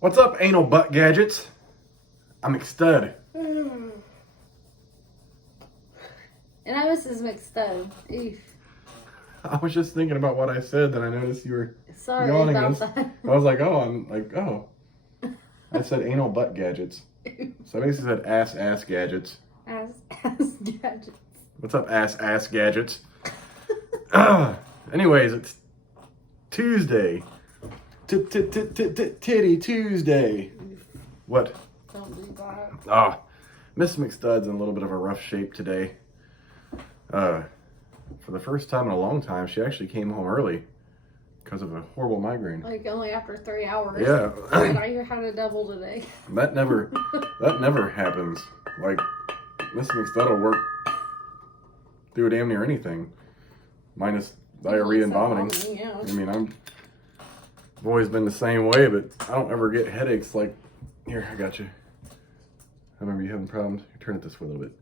What's up, anal butt gadgets? I'm McStud. And I'm Mrs. McStud. Oof. I was just thinking about what I said, then I noticed you were Sorry yawning. about This. that. I was like, oh. I said anal butt gadgets. So I basically said ass gadgets. Ass gadgets. What's up, ass gadgets? Anyways, it's Tuesday. Titty Tuesday. What? Don't do that. Ah, Miss McStud's in a little bit of a rough shape today. For the first time in a long time, she actually came home early because of a horrible migraine. Like only after 3 hours. Yeah. And I had a double today. That never happens. Like, Miss McStud will work, do damn near anything, minus diarrhea and vomiting. Yeah. I mean, I've always been the same way, but I don't ever get headaches like, here, I got you. I remember you having problems. Turn it this way a little bit.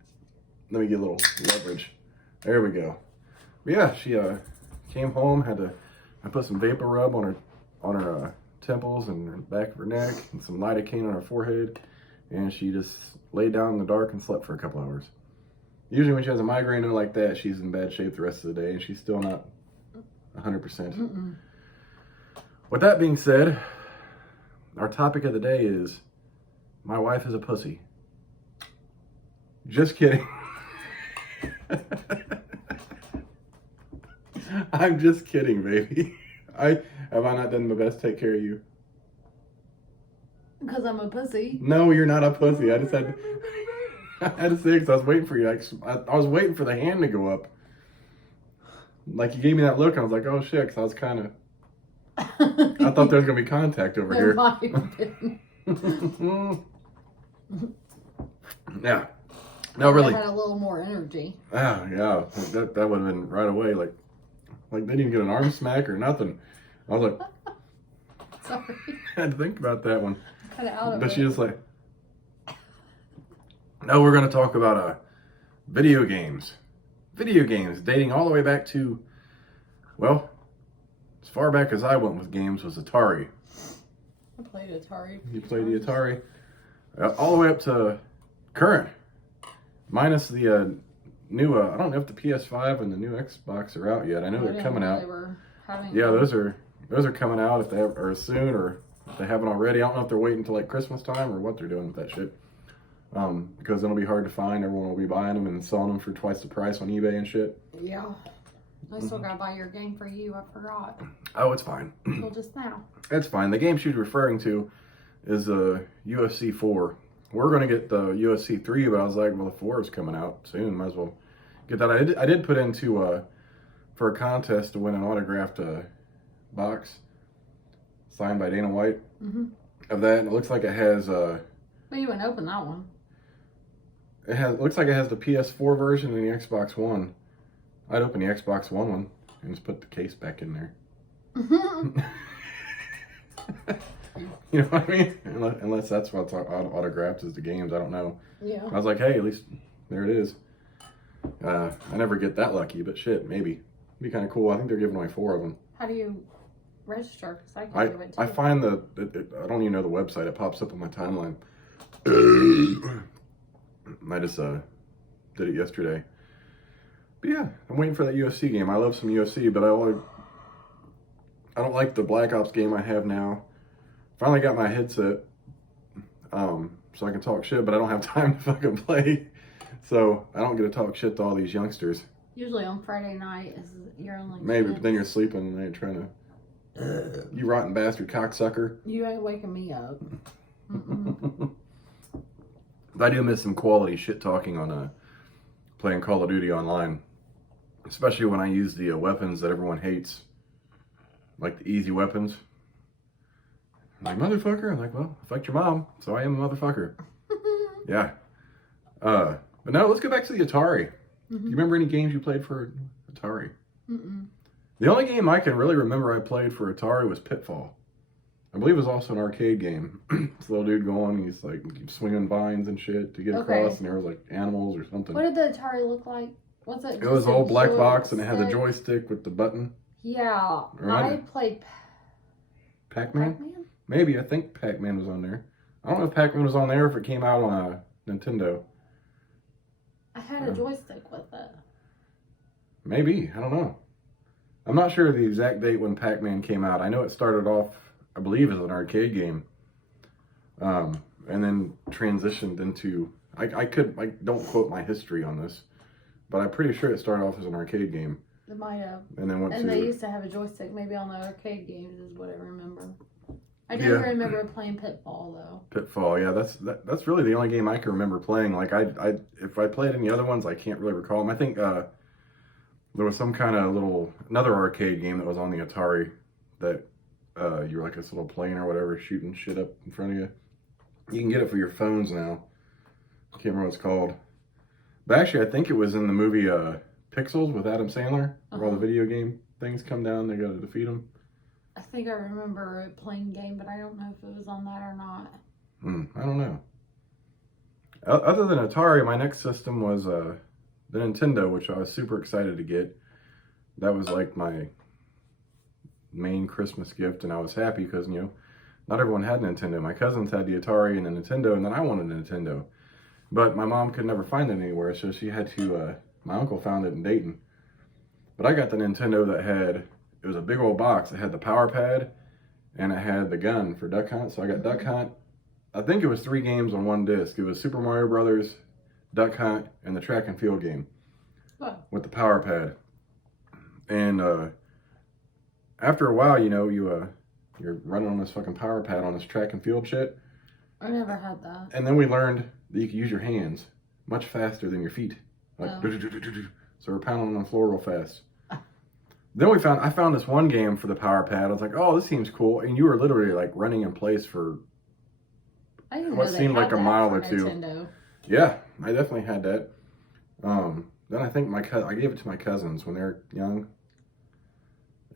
Let me get a little leverage. There we go. But yeah, she came home, I put some vapor rub on her temples and the back of her neck, and some lidocaine on her forehead, and she just laid down in the dark and slept for a couple hours. Usually when she has a migraine like that, she's in bad shape the rest of the day, and she's still not 100%. With that being said, our topic of the day is, my wife is a pussy. Just kidding. I'm just kidding, baby. Have I not done my best to take care of you? Because I'm a pussy. No, you're not a pussy. I just had to say because I was waiting for you. I was waiting for the hand to go up. Like you gave me that look, and I was like, oh shit, because I was kind of. I thought there was gonna be contact over There here. might have been. Yeah. No, really. I had a little more energy. Ah, yeah. That would have been right away. Like they didn't even get an arm smack or nothing. I was like, Sorry. I had to think about that one. Kind of out of But it. she was like, no, we're going to talk about video games. Video games dating all the way back to, well, as far back as I went with games was Atari. I played Atari. You played the Atari. All the way up to current. Minus the new, I don't know if the PS5 and the new Xbox are out yet. I know they're coming out. Yeah, those are coming out if they have, or soon, or if they haven't already. I don't know if they're waiting until like Christmas time or what they're doing with that shit. Because then it'll be hard to find. Everyone will be buying them and selling them for twice the price on eBay and shit. Yeah. I still gotta buy your game for you. I forgot. Oh, it's fine. Well, just now. It's fine. The game she's referring to is UFC 4. We're going to get the UFC 3, but I was like, well, the 4 is coming out soon. Might as well get that. I did put into for a contest to win an autographed box signed by Dana White of that, and it looks like it has. Well, you wouldn't open that one. Looks like it has the PS4 version and the Xbox One. I'd open the Xbox One and just put the case back in there. You know what I mean? Unless that's what's autographed is the games. I don't know. Yeah. I was like, hey, at least there it is. I never get that lucky, but shit, maybe. It'd be kind of cool. I think they're giving away 4 of them. How do you register? Because I can give it to I you. find I don't even know the website. It pops up on my timeline. I just did it yesterday. But yeah, I'm waiting for that UFC game. I love some UFC, but I don't like the Black Ops game I have now. Finally got my headset, so I can talk shit, but I don't have time to fucking play. So I don't get to talk shit to all these youngsters. Usually on Friday night is your only Maybe, chance. but then you're sleeping and they ain't trying to. You rotten bastard cocksucker. You ain't waking me up. I do miss some quality shit talking on playing Call of Duty online, especially when I use the weapons that everyone hates, like the easy weapons. I'm like, motherfucker. I'm like, well, I fucked your mom, so I am a motherfucker. Yeah. But no, let's go back to the Atari. Do you remember any games you played for Atari? The only game I can really remember I played for Atari was Pitfall. I believe it was also an arcade game. This little dude going, he's like swinging vines and shit to get across, and there was like animals or something. What did the Atari look like? Was it? It was an old black box, and it had the joystick with the button. Yeah, Right. I played Pac-Man? Maybe. I think Pac-Man was on there. I don't know if Pac-Man was on there or if it came out on a Nintendo. I had a joystick with it. Maybe. I don't know. I'm not sure of the exact date when Pac-Man came out. I know it started off, I believe, as an arcade game. And then transitioned into... I don't quote my history on this, but I'm pretty sure it started off as an arcade game. It might have. And then went to... And they used to have a joystick maybe on the arcade games is what I remember. I do remember playing Pitfall though. Pitfall, yeah, that's really the only game I can remember playing. Like if I played any other ones, I can't really recall them. I think there was some kind of another arcade game that was on the Atari that you were like this little plane or whatever shooting shit up in front of you. You can get it for your phones now. I can't remember what it's called. But actually, I think it was in the movie Pixels with Adam Sandler, where all the video game things come down. They got to defeat them. I think I remember a playing game, but I don't know if it was on that or not. I don't know. Other than Atari, my next system was the Nintendo, which I was super excited to get. That was like my main Christmas gift, and I was happy because, you know, not everyone had Nintendo. My cousins had the Atari and the Nintendo, and then I wanted a Nintendo. But my mom could never find it anywhere, so she had to, my uncle found it in Dayton. But I got the Nintendo that had, it was a big old box. It had the power pad, and it had the gun for Duck Hunt. So I got Duck Hunt. I think it was 3 games on one disc. It was Super Mario Brothers, Duck Hunt, and the track and field game with the power pad. And after a while, you know, you're running on this fucking power pad on this track and field shit. I never had that. And then we learned that you could use your hands much faster than your feet. Like, so we're pounding on the floor real fast. Then I found this one game for the power pad. I was like, oh, this seems cool. And you were literally like running in place for what seemed like a mile or two. Nintendo. Yeah, I definitely had that. Then I think I gave it to my cousins when they were young.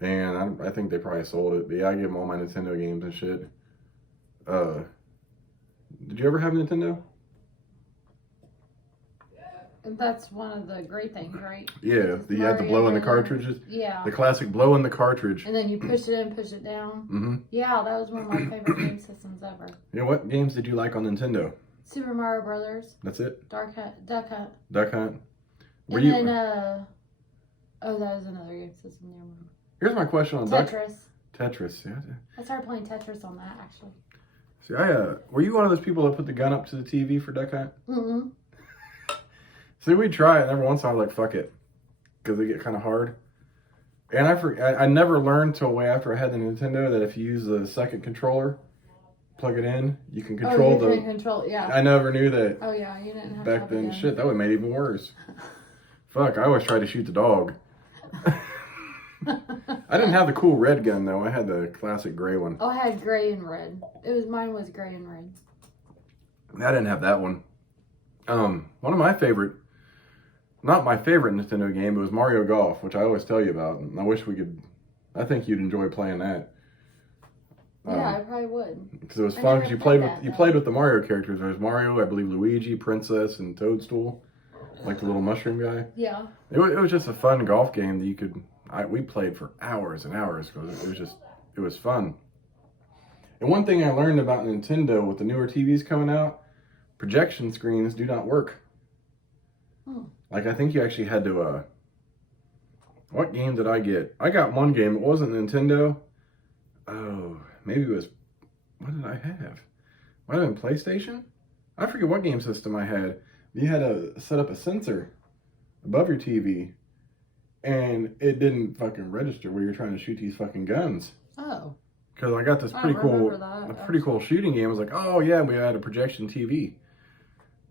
And I think they probably sold it. But yeah, I gave them all my Nintendo games and shit. Did you ever have a Nintendo? That's one of the great things, right? Yeah, you had to blow in the cartridges. Yeah. The classic blow in the cartridge. And then you push it in, push it down. Mm-hmm. Yeah, that was one of my favorite game systems ever. Yeah, what games did you like on Nintendo? Super Mario Brothers. That's it? Duck Hunt. Duck Hunt. That was another game system. Never mind. Here's my question on Tetris. Tetris, yeah. I started playing Tetris on that, actually. See, were you one of those people that put the gun up to the TV for Duck Hunt? Mm-hmm. See, we'd try it, and every once in a while, like, fuck it. Because they get kind of hard. And I never learned till way after I had the Nintendo that if you use the second controller, plug it in, you can control yeah. I never knew that. Oh, yeah, you didn't have back then. Shit, that would have made it even worse. Fuck, I always tried to shoot the dog. I didn't have the cool red gun, though. I had the classic gray one. Oh, I had gray and red. Mine was gray and red. I didn't have that one. One of my favorite, not my favorite Nintendo game, but was Mario Golf, which I always tell you about. And I think you'd enjoy playing that. Yeah, I probably would. Because it was fun because you played with the Mario characters. There was Mario, I believe Luigi, Princess, and Toadstool. Like the little mushroom guy. Yeah. It was just a fun golf game that we played for hours and hours because it was fun. And one thing I learned about Nintendo with the newer TVs coming out, projection screens do not work. Like I think you actually had to, what game did I get? I got one game, it wasn't Nintendo. Oh, maybe it was, what did I have? Might have been PlayStation? I forget what game system I had. You had to set up a sensor above your TV, and it didn't fucking register where you're trying to shoot these fucking guns. Oh. Because I got this pretty cool shooting game. I was like, oh yeah, we had a projection TV.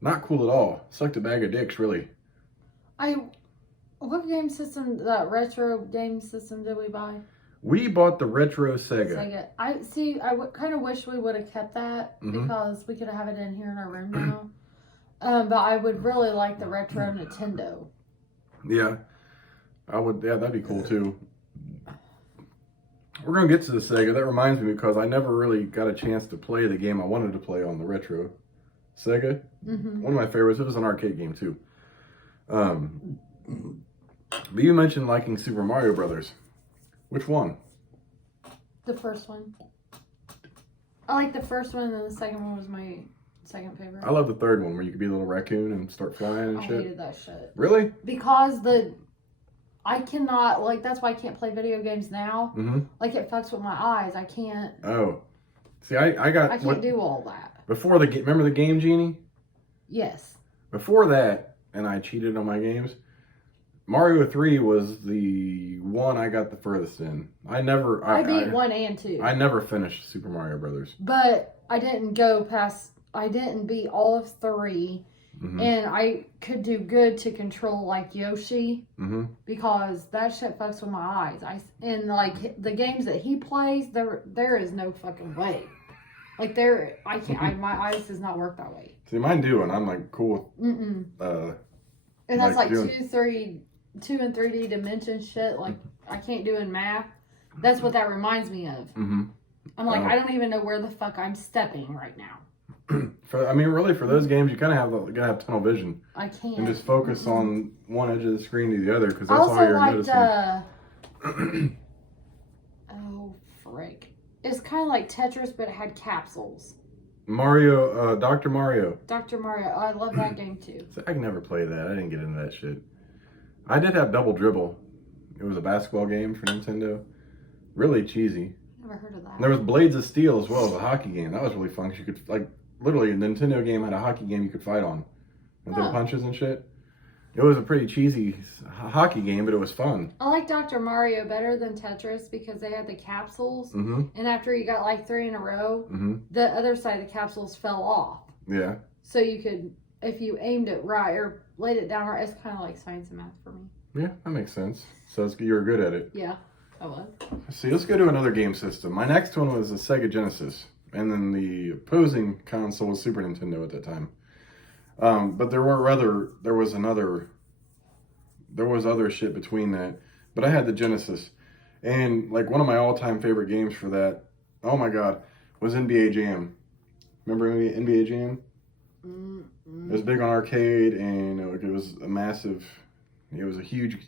Not cool at all. Sucked a bag of dicks, really. What game system, that retro game system did we buy? We bought the retro Sega. I kind of wish we would have kept that because we could have it in here in our room now. But I would really like the retro Nintendo. Yeah, I would. Yeah, that'd be cool too. We're gonna get to the Sega. That reminds me because I never really got a chance to play the game I wanted to play on the retro Sega. One of my favorites. It was an arcade game too. But you mentioned liking Super Mario Brothers. Which one? The first one. I like the first one, and then the second one was my second favorite. I love the third one where you could be a little raccoon and start flying and I shit. hated that shit. Really? Because I cannot, like, that's why I can't play video games now. Mm-hmm. Like, it fucks with my eyes. I can't. Oh. See, I can't do all that. Before remember the Game Genie? Yes. Before that, and I cheated on my games, Mario 3 was the one I got the furthest in. I beat 1 and 2. I never finished Super Mario Brothers. But I didn't beat all of 3. Mm-hmm. And I could do good to control, like, Yoshi. Mm-hmm. Because that shit fucks with my eyes. And, like, the games that he plays, there is no fucking way. Like, my eyes does not work that way. See, mine do, and I'm, like, cool. Mm-mm. And that's like 2 and 3D dimension shit. Like, I can't do in math. That's what that reminds me of. Mm-hmm. I'm like, I don't even know where the fuck I'm stepping right now. Really, for those games, you kind of gotta have tunnel vision. I can't. And just focus on one edge of the screen to the other, because that's all you're noticing. Oh, frick. It's kind of like Tetris, but it had capsules. Mario, Dr. Mario. Dr. Mario. Oh, I love that game, too. So I can never play that. I didn't get into that shit. I did have Double Dribble. It was a basketball game for Nintendo. Really cheesy. Never heard of that. And there was Blades of Steel as well as a hockey game. That was really fun, because you could, like, literally, a Nintendo game had a hockey game you could fight on. And throw punches and shit. It was a pretty cheesy hockey game, but it was fun. I like Dr. Mario better than Tetris because they had the capsules. Mm-hmm. And after you got like 3 in a row, mm-hmm. the other side of the capsules fell off. Yeah. So you could, if you aimed it right or laid it down right, it's kind of like science and math for me. Yeah, that makes sense. So you were good at it. Yeah, I was. See, let's go to another game system. My next one was the Sega Genesis. And then the opposing console was Super Nintendo at that time. But there was other shit between that. But I had the Genesis. And like one of my all-time favorite games for that, oh my god, was NBA Jam. Remember NBA Jam? Mm-hmm. It was big on arcade, and it was a huge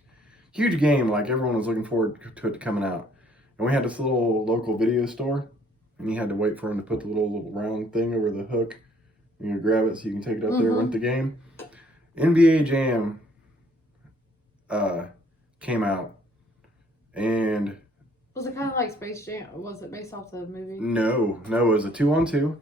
game. Like everyone was looking forward to it coming out. And we had this little local video store, and you had to wait for him to put the little round thing over the hook. You know, grab it so you can take it up there and rent the game. NBA Jam came out, and was it kind of like Space Jam? Was it based off the movie? No, it was a 2-on-2,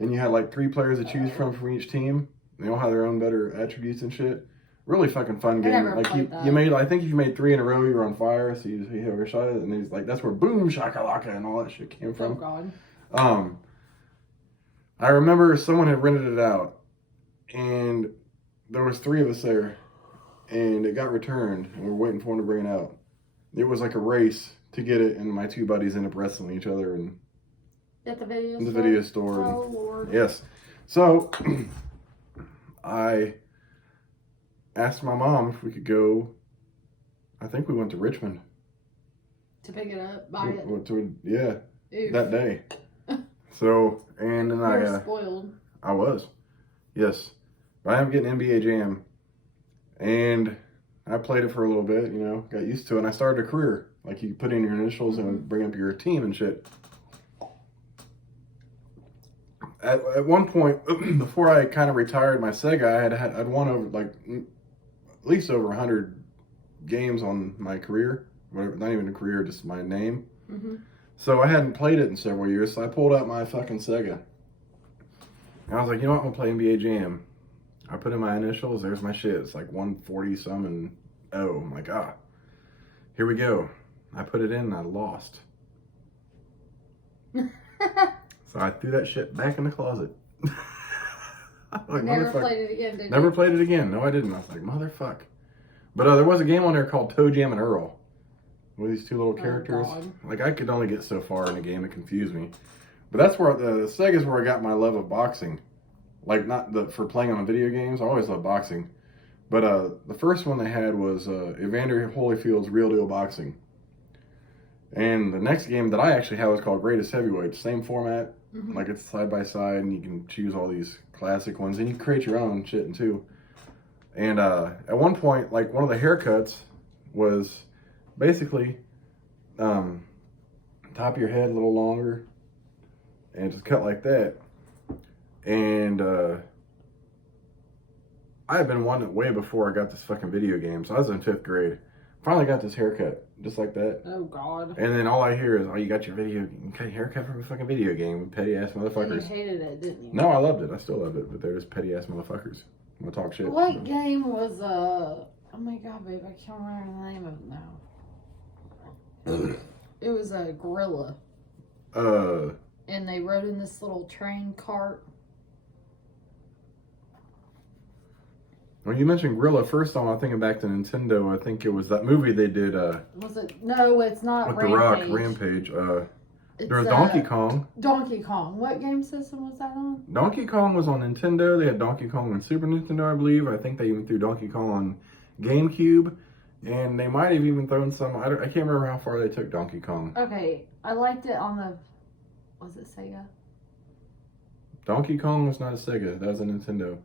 and you had like 3 players to choose from each team. They all have their own better attributes and shit. Really fucking fun game. I never like played that. you made, I think if you made 3 in a row, you were on fire. So you hit a shot, and he's like, that's where boom shakalaka and all that shit came from. Oh god. I remember someone had rented it out, and there was 3 of us there, and it got returned, and we were waiting for him to bring it out. It was like a race to get it, and my 2 buddies ended up wrestling each other At the video store? In the video store. Oh, Lord. Yes. So, I asked my mom if we could go, I think we went to Richmond. To pick it up, buy it. Yeah, Oof. that day. So, and then You were spoiled. I was, yes. But I am getting NBA Jam, and I played it for a little bit, you know, got used to it, and I started a career. Like, you put in your initials and bring up your team and shit. At one point, before I kind of retired my Sega, I'd won over, like, at least over 100 games on my career. Whatever, not even a career, just my name. Mm-hmm. So I hadn't played it in several years, so I pulled out my fucking Sega. And I was like, you know what, I'm going to play NBA Jam. I put in my initials, there's my shit. It's like 140-some and I'm like, here we go. I put it in and I lost. So I threw that shit back in the closet. Like, never played it again, did you? Never played it again. No, I didn't. I was like, motherfuck. But there was a game on there called Toe Jam and Earl. With these 2 little characters. Like, I could only get so far in a game. It confused me. But that's where the Sega's where I got my love of boxing. Like, not for playing on video games. I always loved boxing. But the first one they had was Evander Holyfield's Real Deal Boxing. And the next game that I actually had was called Greatest Heavyweight. Same format. Mm-hmm. Like, it's side by side, and you can choose all these classic ones. And you can create your own shit, too. And at one point, like, one of the haircuts was basically top of your head a little longer, and just cut like that. And I had been wanting it way before I got this fucking video game. So I was in 5th grade. Finally got this haircut, just like that. Oh, God. And then all I hear is, oh, you got your haircut from a fucking video game, petty ass motherfuckers. You hated it, didn't you? No, I loved it. I still loved it, but they're just petty ass motherfuckers. I'm gonna talk shit. What game was, oh my God, babe, I can't remember the name of it now. It was a gorilla. And they rode in this little train cart. When you mentioned Gorilla, first time I'm thinking back to Nintendo, I think it was that movie they did, Was it? No, it's not with Rampage. The Rock, Rampage. It's, there was Donkey Kong. Donkey Kong. What game system was that on? Donkey Kong was on Nintendo. They had Donkey Kong on Super Nintendo, I believe. I think they even threw Donkey Kong on GameCube. And they might have even thrown some, I can't remember how far they took Donkey Kong. Okay, I liked it on the, was it Sega? Donkey Kong was not a Sega. That was a Nintendo.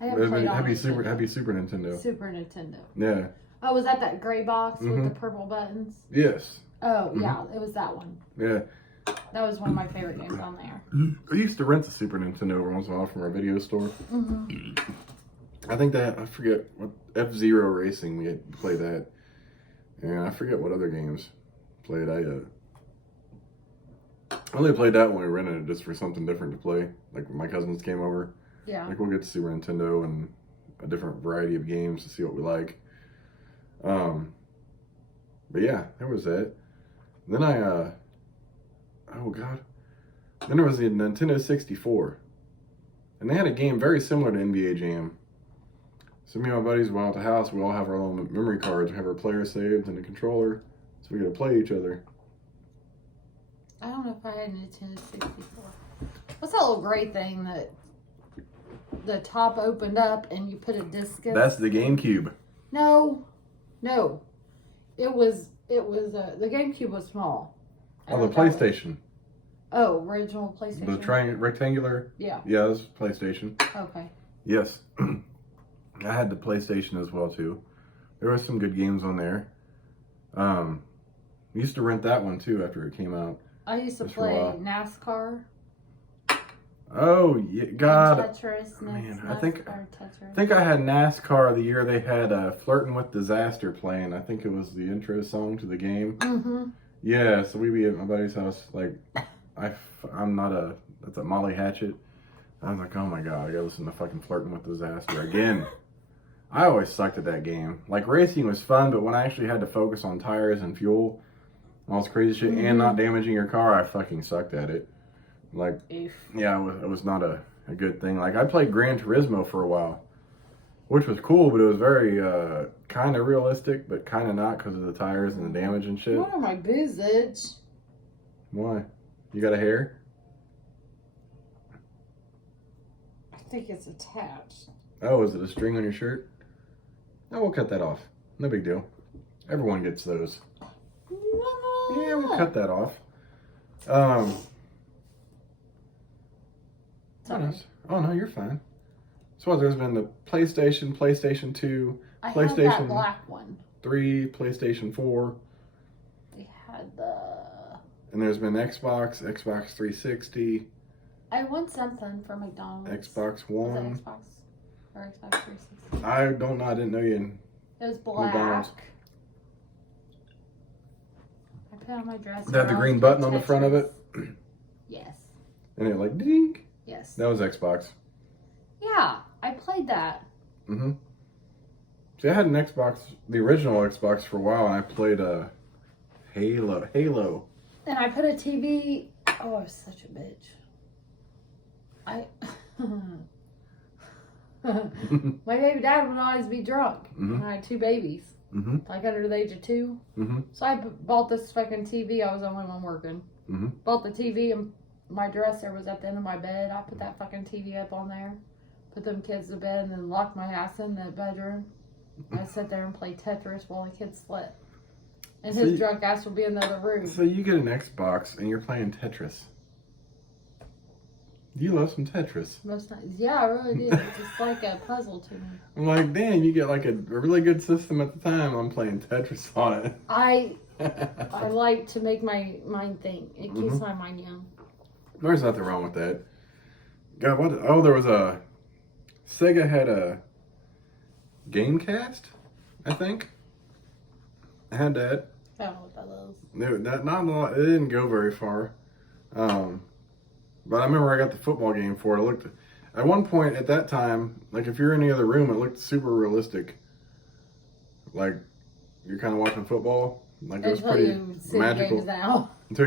I haven't played on Happy Nintendo. Super Nintendo. Super Nintendo. Yeah. Oh, was that Gray box with the purple buttons? Yes. Oh, yeah, it was that one. Yeah. That was one of my favorite games on there. I used to rent the Super Nintendo every once in a while from our video store. Mm-hmm. I think I forget what, F-Zero Racing, we had to play that. And I forget what other games played. I only played that when we rented it just for something different to play. Like when my cousins came over. Yeah. Like we'll get to Super Nintendo and a different variety of games to see what we like. But yeah, there was that. Then oh God. Then there was the Nintendo 64. And they had a game very similar to NBA Jam. So me and my buddies went out to the house. We all have our own memory cards. We have our player saved and a controller. So we got to play each other. I don't know if I had a Nintendo 64. What's that little gray thing that the top opened up and you put a disc in? That's the GameCube. No. It was the GameCube was small. Oh, the PlayStation. Oh, original PlayStation. The rectangular. Yeah. Yeah, it was PlayStation. Okay. Yes. I had the PlayStation as well too. There were some good games on there. We used to rent that one too after it came out. I used to play NASCAR. Oh yeah, God. Tetris, man, NASCAR, I think Tetris. I had NASCAR the year they had "Flirting with Disaster" playing. I think it was the intro song to the game. Mm-hmm. Yeah, so we'd be at my buddy's house. Like, that's a Molly Hatchet. I was like, oh my God, I gotta listen to fucking "Flirting with Disaster" again. I always sucked at that game. Like, racing was fun, but when I actually had to focus on tires and fuel, all this crazy shit, and not damaging your car, I fucking sucked at it. Like, yeah, it was not a good thing. Like, I played Gran Turismo for a while, which was cool, but it was very kind of realistic, but kind of not because of the tires and the damage and shit. What are my boobs itch? Why? You got a hair? I think it's attached. Oh, is it a string on your shirt? Oh, we'll cut that off. No big deal. Everyone gets those. Yeah, we'll cut that off. Oh no, you're fine. So there's been the PlayStation, PlayStation 2, I PlayStation had that black one. 3, PlayStation 4. They had the... And there's been Xbox 360. I won something for McDonald's. Xbox One. Was it Xbox? Or Xbox 360? I don't know. I didn't know you. It was black. McDonald's. I put on my dress. Did it have the green button on the front of it? Yes. And it like ding. Yes. That was Xbox. Yeah, I played that. Mm-hmm. See, I had an Xbox, the original Xbox, for a while, and I played Halo. And I put a TV. Oh, I was such a bitch. My baby dad would always be drunk. And I had 2 babies. Like under the age of 2. So I bought this fucking TV. I was the only one working. Bought the TV, and my dresser was at the end of my bed. I put that fucking TV up on there. Put them kids to bed, and then locked my ass in the bedroom. I'd sit there and play Tetris while the kids slept. And his drunk ass would be in the other room. So you get an Xbox and you're playing Tetris. You love some Tetris. Most nights. Yeah, I really do. It's just like a puzzle to me. I'm like, damn, you get like a really good system at the time. I'm playing Tetris on it. I like to make my mind think. It keeps my mind young. There's nothing wrong with that. God, what? Oh, there was a Sega had a Gamecast, I think. I had that. I don't know what that is. No, that not a lot. It didn't go very far. But I remember I got the football game for it. It looked at one point at that time, like if you're in the other room, it looked super realistic. Like you're kind of watching football. Like it was pretty magical. Until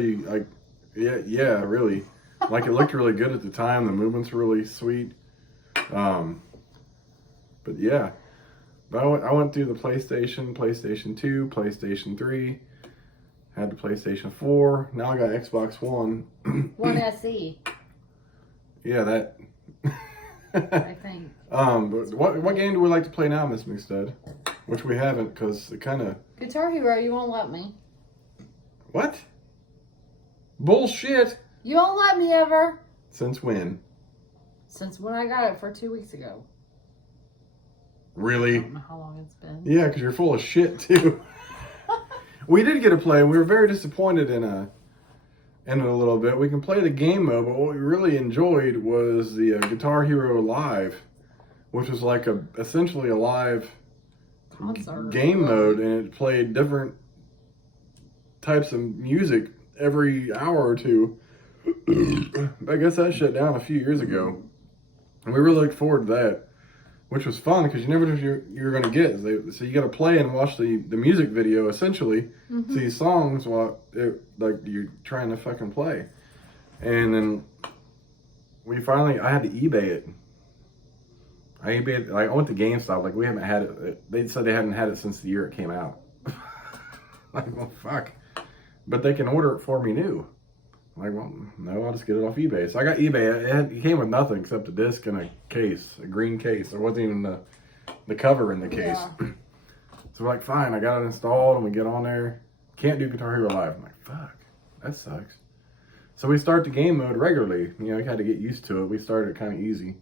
you like, yeah, really. Like it looked really good at the time. The movements were really sweet. But yeah. But I went through the PlayStation 2, PlayStation 3, had the PlayStation 4. Now I got Xbox One. One SE. Yeah, that. I think. But what game do we like to play now, Miss McStud? Which we haven't, because it kind of. Guitar Hero, you won't let me. What? Bullshit. You won't let me ever. Since when? Since when I got it for 2 weeks ago. Really? I don't know how long it's been. Yeah, because you're full of shit too. We did get to play. We were very disappointed in it a little bit. We can play the game mode, but what we really enjoyed was the Guitar Hero Live, which was like essentially a live concert game mode, and it played different types of music every hour or two. I guess that shut down a few years ago, and we really looked forward to that. Which was fun because you never knew what you were going to get. So you got to play and watch the music video essentially to these songs while like you're trying to fucking play. And then I had to eBay it. I eBayed it. Like I went to GameStop. Like we haven't had it. They said they hadn't had it since the year it came out. Like well fuck, but they can order it for me new. I'm like, well, no, I'll just get it off eBay. So I got eBay. It came with nothing except a disc and a case, a green case. There wasn't even the cover in the case. Yeah. So we're like, fine, I got it installed, and we get on there. Can't do Guitar Hero Live. I'm like, fuck, that sucks. So we start the game mode regularly. You know, we had to get used to it. We started kind of easy.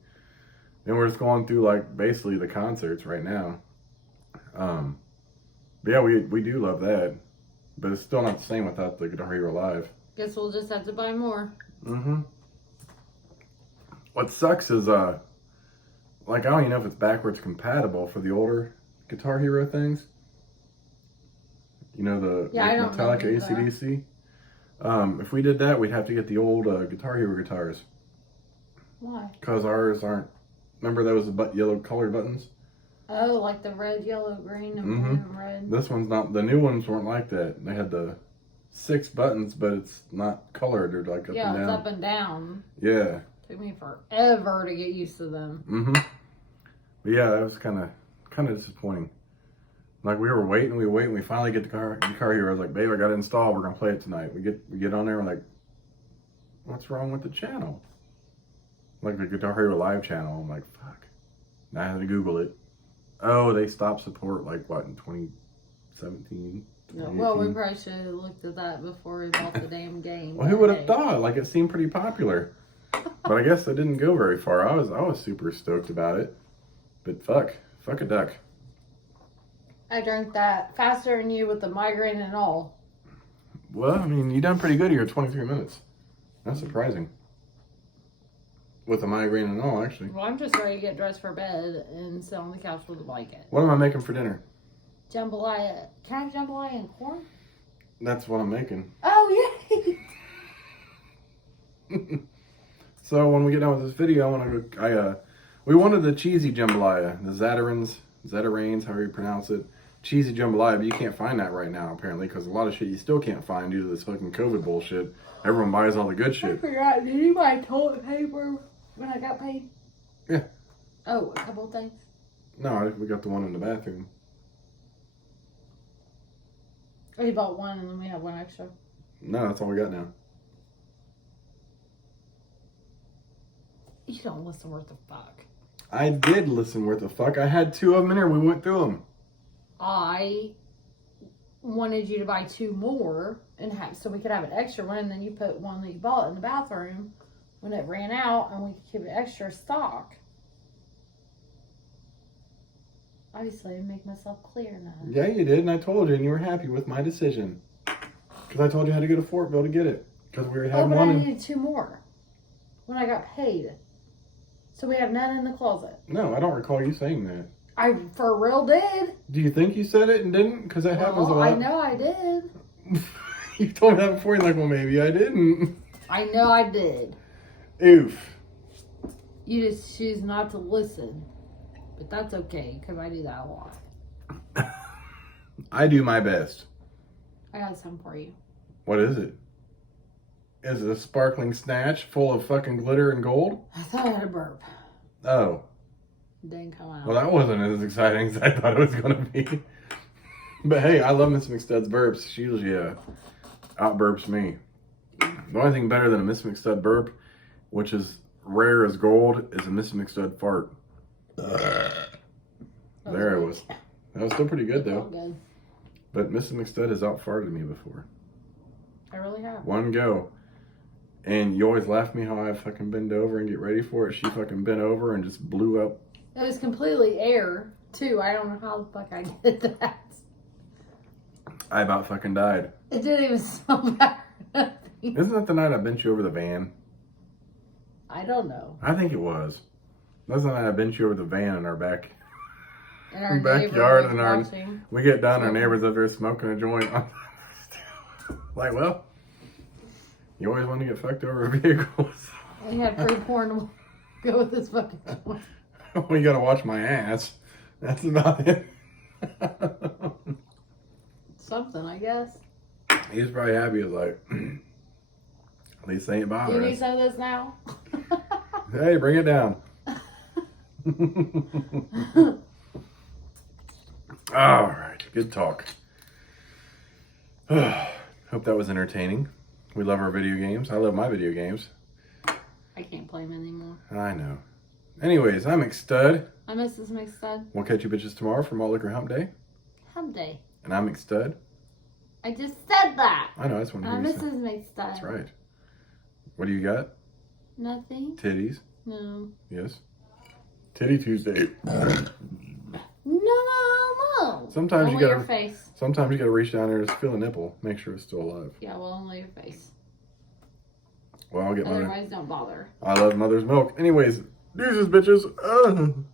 Then we're just going through, like, basically the concerts right now. But yeah, we do love that. But it's still not the same without the Guitar Hero Live. Guess we'll just have to buy more. What sucks is, like, I don't even know if it's backwards compatible for the older Guitar Hero things. You know, the Metallica AC/DC. If we did that, we'd have to get the old Guitar Hero guitars. Why? Because ours aren't. Remember those yellow colored buttons? Oh, like the red, yellow, green, and blue and red. This one's not. The new ones weren't like that. They had the 6 buttons, but it's not colored. They're like up and down. Yeah, it's up and down. Yeah. Took me forever to get used to them. But yeah, that was kind of disappointing. Like we wait, and we finally get the Guitar Hero. I was like, babe, I got it installed. We're gonna play it tonight. We get on there. We're like, what's wrong with the channel? Like the Guitar Hero Live channel. I'm like, fuck. Now I had to Google it. Oh, they stopped support like what in 2017. No, well, we probably should have looked at that before we bought the damn game. Well, who would have thought? Like it seemed pretty popular, but I guess it didn't go very far. I was super stoked about it, but fuck a duck. I drank that faster than you with the migraine and all. Well, I mean, you done pretty good here, 23 minutes. That's surprising. With the migraine and all, actually. Well, I'm just ready to get dressed for bed and sit on the couch with a blanket. What am I making for dinner? Jambalaya. Can I have jambalaya and corn? That's what I'm making. Oh, yay! So when we get done with this video, we wanted the cheesy jambalaya, the Zatarain's, however you pronounce it. Cheesy jambalaya, but you can't find that right now, apparently, because a lot of shit you still can't find due to this fucking COVID bullshit. Everyone buys all the good shit. I forgot. Did you buy toilet paper when I got paid? Yeah. Oh, a couple of things? No, we got the one in the bathroom. Oh, you bought one and then we have one extra? No, that's all we got now. You don't listen worth a fuck. I did listen worth a fuck. I had 2 of them in there. We went through them. I wanted you to buy 2 more and so we could have an extra one, and then you put one that you bought in the bathroom when it ran out, and we could keep an extra stock. Obviously, I make myself clear now. Yeah, you did, and I told you, and you were happy with my decision. Because I told you how to go to Fortville to get it. Because we were having but one. I needed 2 more when I got paid. So we have none in the closet. No, I don't recall you saying that. I for real did. Do you think you said it and didn't? Because that happens a lot. I know I did. You told me that before, and like, well, maybe I didn't. I know I did. Oof. You just choose not to listen. But that's okay, because I do that a lot. I do my best. I got some for you. What is it? Is it a sparkling snatch full of fucking glitter and gold? I thought I had a burp. Oh. It didn't come out. Well, that wasn't as exciting as I thought it was going to be. But hey, I love Miss McStud's burps. She usually out burps me. The only thing better than a Miss McStud burp, which is rare as gold, is a Miss McStud fart. There it was. That was still pretty good, though. Good. But Mrs. McStud has out-farted me before. I really have. One go. And you always laugh at me how I fucking bend over and get ready for it. She fucking bent over and just blew up. It was completely air, too. I don't know how the fuck I did that. I about fucking died. It didn't even smell bad. Isn't that the night I bent you over the van? I don't know. I think it was. That's the night I bent you over the van in our back. In our backyard, and watching. we get done, our neighbor's up there smoking a joint. Like, well, you always want to get fucked over vehicles. We had free porn to go with this fucking joint. Well, you gotta watch my ass. That's about it. Something, I guess. He's probably happy. He's like, at least they ain't Do you bothering need us. some of this now? Hey, bring it down. All right, good talk. Hope that was entertaining. We love our video games. I love my video games. I can't play them anymore. I know. Anyways, I'm McStud. I miss this mixed stud. We'll catch you bitches tomorrow for Malt Liquor Hump Day. Hump day. And I'm McStud. I just said that. I know, I just want to I hear you miss say. this mixed stud. That's right. What do you got? Nothing. Titties. No. Yes. Titty Tuesday. No. Sometimes only you gotta. your face. Sometimes you gotta reach down there and just feel a nipple. Make sure it's still alive. Yeah, well, only your face. Well, I'll get mother. Otherwise, don't bother. I love mother's milk. Anyways, deuces, bitches.